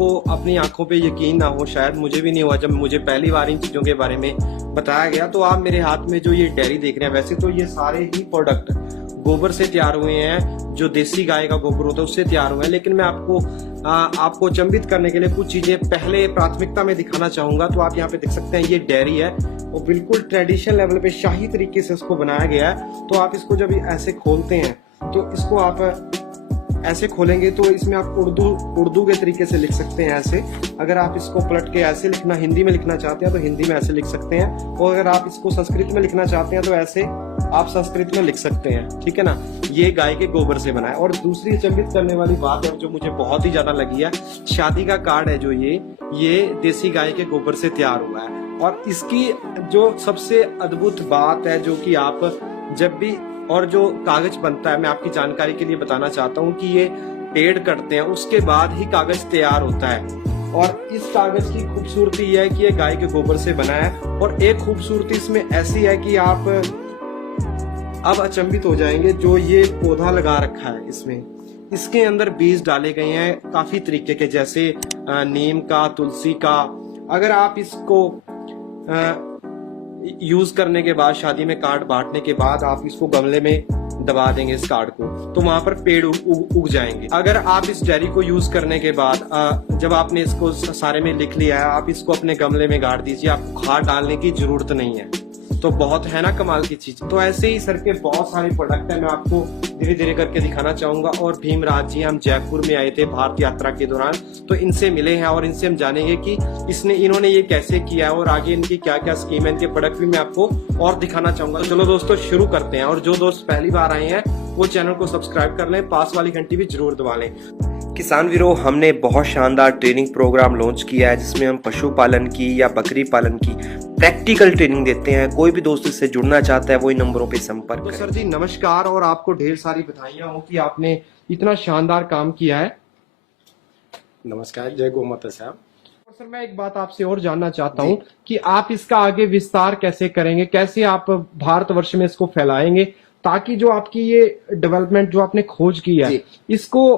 आपको अपनी आंखों पे यकीन ना हो, शायद मुझे भी नहीं हुआ जब मुझे पहली बार इन चीजों के बारे में बताया गया। तो आप मेरे हाथ में जो ये डेयरी देख रहे हैं, वैसे तो ये सारे ही प्रोडक्ट गोबर से तैयार हुए हैं, जो देसी गाय का गोबर होता है उससे तैयार हुए हैं। लेकिन मैं आपको अचंभित करने के लिए कुछ चीजें पहले प्राथमिकता में दिखाना चाहूंगा। तो आप यहाँ पे देख सकते हैं ये डेयरी है, वो बिल्कुल ट्रेडिशनल लेवल पे शाही तरीके से इसको बनाया गया है। तो आप इसको जब ऐसे खोलते हैं तो इसको आप ऐसे खोलेंगे तो इसमें आप उर्दू के तरीके से लिख सकते हैं ऐसे। अगर आप इसको पलट के ऐसे लिखना, हिंदी में लिखना चाहते हैं तो हिंदी में ऐसे लिख सकते हैं, और अगर आप इसको संस्कृत में लिखना चाहते हैं तो ऐसे आप संस्कृत में लिख सकते हैं, ठीक है ना। ये गाय के गोबर से बना है। और दूसरी अचंभित करने वाली बात है जो मुझे बहुत ही ज्यादा लगी है, शादी का कार्ड है जो ये देसी गाय के गोबर से तैयार हुआ है। और इसकी जो सबसे अद्भुत बात है, जो कि आप जब भी, और जो कागज बनता है, मैं आपकी जानकारी के लिए बताना चाहता हूँ कि ये पेड़ कटते हैं उसके बाद ही कागज तैयार होता है। और इस कागज की खूबसूरती यह है कि ये गाय के गोबर से बना है। और एक खूबसूरती इसमें ऐसी है कि आप अब अचंभित हो जाएंगे, जो ये पौधा लगा रखा है इसमें, इसके अंदर बीज डाले गए हैं काफी तरीके के, जैसे नीम का, तुलसी का। अगर आप इसको यूज करने के बाद, शादी में कार्ड बांटने के बाद आप इसको गमले में दबा देंगे इस कार्ड को, तो वहां पर पेड़ उग जाएंगे। अगर आप इस डेयरी को यूज करने के बाद जब आपने इसको सारे में लिख लिया है, आप इसको अपने गमले में गाड़ दीजिए, आपको खाद डालने की जरूरत नहीं है। तो बहुत है ना कमाल की चीज। तो ऐसे ही सर के बहुत सारे प्रोडक्ट है, मैं आपको धीरे धीरे करके दिखाना चाहूंगा। और भीमराज जी, हम जयपुर में आए थे भारत यात्रा के दौरान, तो इनसे मिले हैं और इनसे हम जानेंगे कि इन्होंने ये कैसे किया है और आगे इनकी क्या क्या स्कीम है। इनके प्रोडक्ट भी मैं आपको और दिखाना चाहूंगा। तो चलो दोस्तों शुरू करते हैं। और जो दोस्त पहली बार आए हैं वो चैनल को सब्सक्राइब कर लें, पास वाली घंटी भी जरूर दबा लें। किसान वीरों, हमने बहुत शानदार ट्रेनिंग प्रोग्राम लॉन्च किया है जिसमें हम पशुपालन की या बकरी पालन की प्रैक्टिकल ट्रेनिंग देते हैं। कोई भी दोस्त इससे जुड़ना चाहता है वो इन नंबरों पे संपर्क करें। तो सर जी नमस्कार, और आपको ढेर सारी बधाइयां हो कि आपने इतना शानदार काम किया है। नमस्कार, जय गौ माता साहब। और सर मैं एक बात आपसे और जानना चाहता हूं कि आप इसका आगे विस्तार कैसे करेंगे, कैसे आप भारतवर्ष में इसको फैलाएंगे, ताकि जो आपकी ये डेवलपमेंट जो आपने खोज की है इसको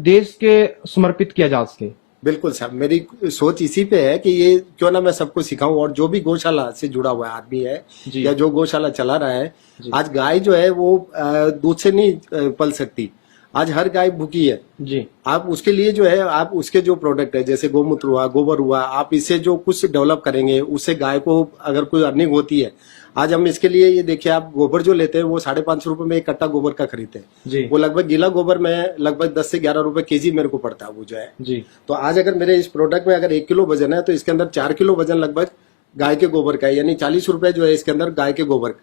देश के समर्पित किया जा सके। बिल्कुल साहब, मेरी सोच इसी पे है कि ये क्यों ना मैं सबको सिखाऊं। और जो भी गौशाला से जुड़ा हुआ आदमी है या जो गौशाला चला रहा है, आज गाय जो है वो दूध से नहीं पल सकती। आज हर गाय भूखी है जी। आप उसके लिए जो है, आप उसके जो प्रोडक्ट है, जैसे गोमूत्र हुआ, गोबर हुआ, आप इससे जो कुछ डेवलप करेंगे उससे गाय को अगर कोई अर्निंग होती है। आज हम इसके लिए ये देखिए, आप गोबर जो लेते हैं वो 550 रुपए में एक कट्टा गोबर का खरीदते हैं जी। वो लगभग गीला गोबर में लगभग 10 से 11 रुपए केजी मेरे को पड़ता है वो जो है जी। तो आज अगर मेरे इस प्रोडक्ट में अगर 1 किलो वजन है तो इसके अंदर 4 किलो वजन लगभग गाय के गोबर का है, यानी 40 रुपए जो है इसके अंदर गाय के गोबर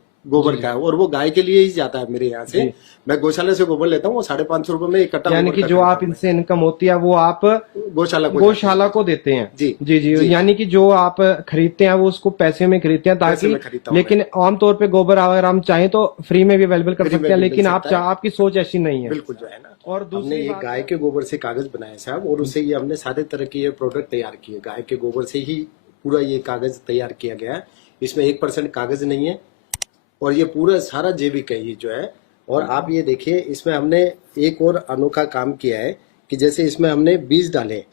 का है। और वो गाय के लिए ही जाता है मेरे यहाँ से। मैं गौशाला से गोबर लेता हूँ, वो 550 रुपए में एक कट्टा, यानी कि जो आप इनसे इनकम होती है वो आप गौशाला को देते हैं जी जी जी, जी। यानी कि जो आप खरीदते हैं वो उसको पैसे में खरीदते हैं, ताकि लेकिन आमतौर पे गोबर अगर हम चाहें तो फ्री में भी अवेलेबल कर सकते हैं, लेकिन आपकी सोच ऐसी नहीं है। बिल्कुल जो है ना। और हमने ये गाय के गोबर से कागज बनाए साहब, और उससे ये हमने सारे तरह के ये प्रोडक्ट तैयार किए। गाय के गोबर से ही पूरा ये कागज तैयार किया गया है। इसमें 1% कागज नहीं है, और ये पूरा सारा जैविक है ये जो है। और आप ये देखिए, इसमें हमने एक और अनोखा काम किया है कि जैसे इसमें हमने बीज डाले,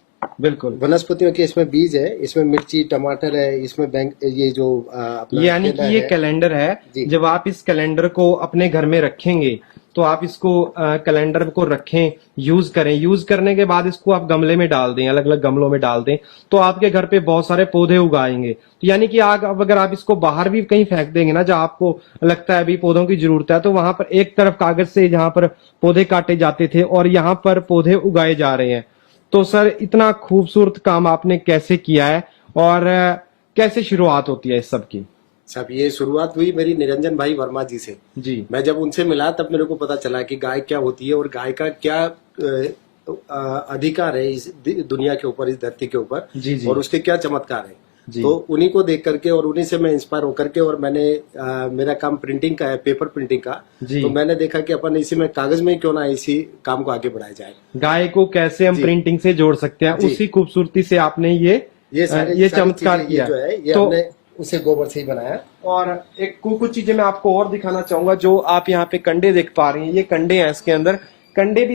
बिल्कुल वनस्पतियों के इसमें बीज है, इसमें मिर्ची, टमाटर है, इसमें बैंक, ये जो यानी कि ये कैलेंडर है। जब आप इस कैलेंडर को अपने घर में रखेंगे तो आप इसको कैलेंडर को रखें, यूज करें। यूज करने के बाद इसको आप गमले में डाल दें, अलग अलग गमलों में डाल दें, तो आपके घर पे बहुत सारे पौधे उगाएंगे। तो यानी कि अगर आप इसको बाहर भी कहीं फेंक देंगे ना, जहाँ आपको लगता है अभी पौधों की जरूरत है, तो वहां पर एक तरफ कागज से जहाँ पर पौधे काटे जाते थे और यहाँ पर पौधे उगाए जा रहे हैं। तो सर इतना खूबसूरत काम आपने कैसे किया है और कैसे शुरुआत होती है इस सब की? साहब ये शुरुआत हुई मेरी निरंजन भाई वर्मा जी से जी। मैं जब उनसे मिला तब मेरे को पता चला कि गाय क्या होती है और गाय का क्या अधिकार है इस दुनिया के ऊपर, इस धरती के ऊपर, और उसके क्या चमत्कार है। तो उन्हीं को देख करके और उन्हीं से मैं इंस्पायर होकर के, और मैंने मेरा काम प्रिंटिंग का है, पेपर प्रिंटिंग का, तो मैंने देखा कि अपन इसी में कागज में क्यों ना इसी काम को आगे बढ़ाया जाए। गाय को कैसे हम प्रिंटिंग से जोड़ सकते हैं, उसी खूबसूरती से आपने ये चमत्कार किया जो है, ये हमने उसे गोबर से ही बनाया। और एक कुछ चीजें मैं आपको और दिखाना चाहूंगा। जो आप यहाँ पे कंडे देख पा रहे हैं, ये कंडे हैं, इसके अंदर कंडे भी